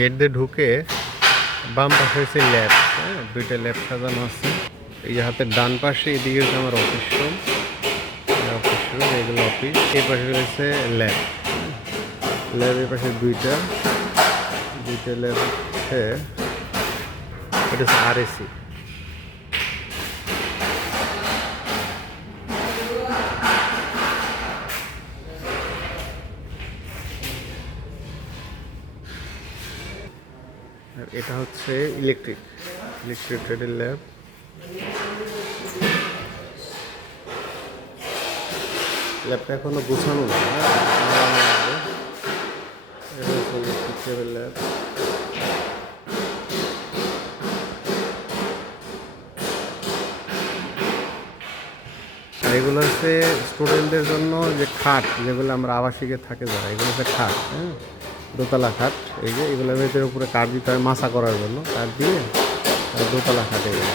Gate দিয়ে ঢুকে বাম পাশে হচ্ছে ল্যাব, হ্যাঁ, দুইটা ল্যাব সাজানো আছে। এই যে হাতের ডান পাশে এদিকে হচ্ছে আমার অফিস রুম, এগুলো অফিস। এই পাশে রয়েছে ল্যাব, ল্যাবের পাশে দুইটা ল্যাব হচ্ছে, এটা হচ্ছে RAC। আর এটা হচ্ছে ইলেকট্রিক ট্রেডের ল্যাব। ল্যাবটা এখনো গোছানো না, এটা হচ্ছে ইলেকট্রিক ট্রেডের ল্যাব। আর এগুলো হচ্ছে স্টুডেন্টদের জন্য যে খাট, যেগুলো আমরা আবাসিকে থাকে যারা, এগুলো হচ্ছে খাট, হ্যাঁ, দোতলা খাট। এই যে এগুলোর ভেতরে উপরে কাঠ দিতে হয় মাচা করার জন্য, কাঠ দিয়ে দোতলা খাট এগুলো।